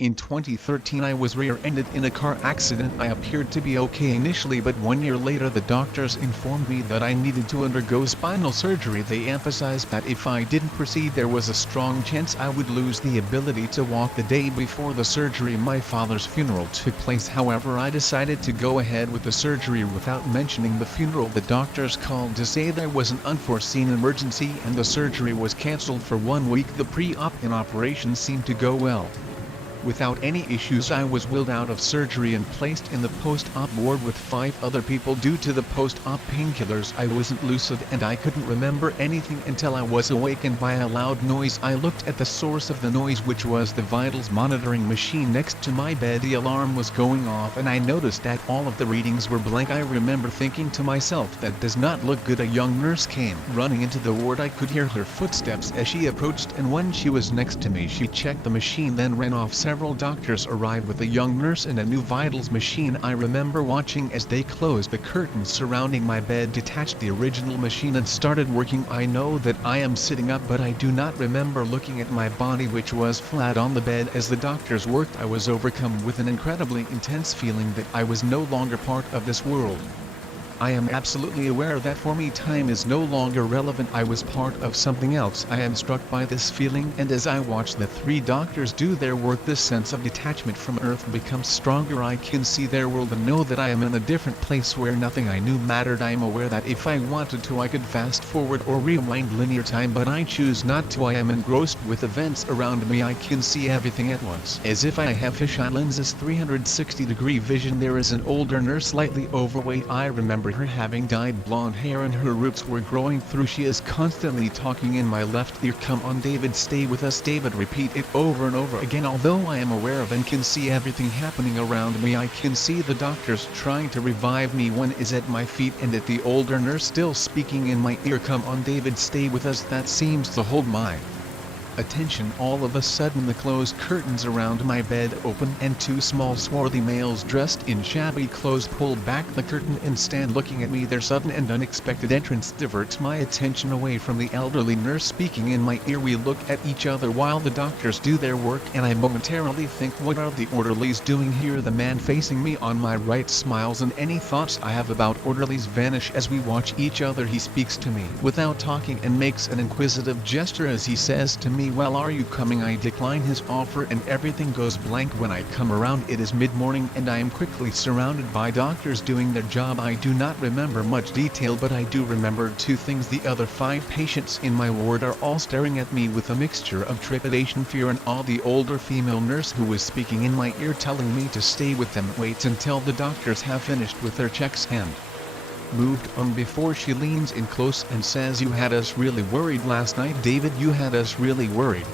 In 2013 I was rear-ended in a car accident. I appeared to be okay initially, but 1 year later the doctors informed me that I needed to undergo spinal surgery. They emphasized that if I didn't proceed there was a strong chance I would lose the ability to walk. The day before the surgery my father's funeral took place. However, I decided to go ahead with the surgery without mentioning the funeral. The doctors called to say there was an unforeseen emergency and the surgery was cancelled for 1 week. The pre-op and operation seemed to go well. Without any issues I was wheeled out of surgery and placed in the post-op ward with 5 other people. Due to the post-op painkillers I wasn't lucid and I couldn't remember anything until I was awakened by a loud noise. I looked at the source of the noise, which was the vitals monitoring machine next to my bed. The alarm was going off and I noticed that all of the readings were blank. I remember thinking to myself, that does not look good. A young nurse came running into the ward. I could hear her footsteps as she approached, and when she was next to me she checked the machine then ran off. Several doctors arrived with a young nurse and a new vitals machine. I remember watching as they closed the curtains surrounding my bed, detached the original machine and started working. I know that I am sitting up, but I do not remember looking at my body, which was flat on the bed. As the doctors worked I was overcome with an incredibly intense feeling that I was no longer part of this world. I am absolutely aware that for me time is no longer relevant. I was part of something else. I am struck by this feeling, and as I watch the 3 doctors do their work, this sense of detachment from Earth becomes stronger. I can see their world and know that I am in a different place where nothing I knew mattered. I am aware that if I wanted to I could fast forward or rewind linear time, but I choose not to. I am engrossed with events around me. I can see everything at once, as if I have fisheye lenses, 360-degree vision. There is an older nurse, slightly overweight. I remember her having dyed blonde hair and her roots were growing through. She is constantly talking in my left ear. Come on David, stay with us. David, repeat it over and over again. Although I am aware of and can see everything happening around me, I can see the doctors trying to revive me. One is at my feet and at the older nurse still speaking in my ear. Come on David, stay with us. That seems to hold my attention. All of a sudden the closed curtains around my bed open and 2 small swarthy males dressed in shabby clothes pull back the curtain and stand looking at me. Their sudden and unexpected entrance diverts my attention away from the elderly nurse speaking in my ear. We look at each other while the doctors do their work, and I momentarily think, what are the orderlies doing here? The man facing me on my right smiles and any thoughts I have about orderlies vanish as we watch each other. He speaks to me without talking and makes an inquisitive gesture as he says to me, well, are you coming? I decline his offer and everything goes blank. When I come around it is mid-morning and I am quickly surrounded by doctors doing their job. I do not remember much detail, but I do remember 2 things. The other 5 patients in my ward are all staring at me with a mixture of trepidation, fear and awe. The older female nurse who was speaking in my ear telling me to stay with them, wait until the doctors have finished with their checks, and moved on before she leans in close and says, you had us really worried last night, David. You had us really worried.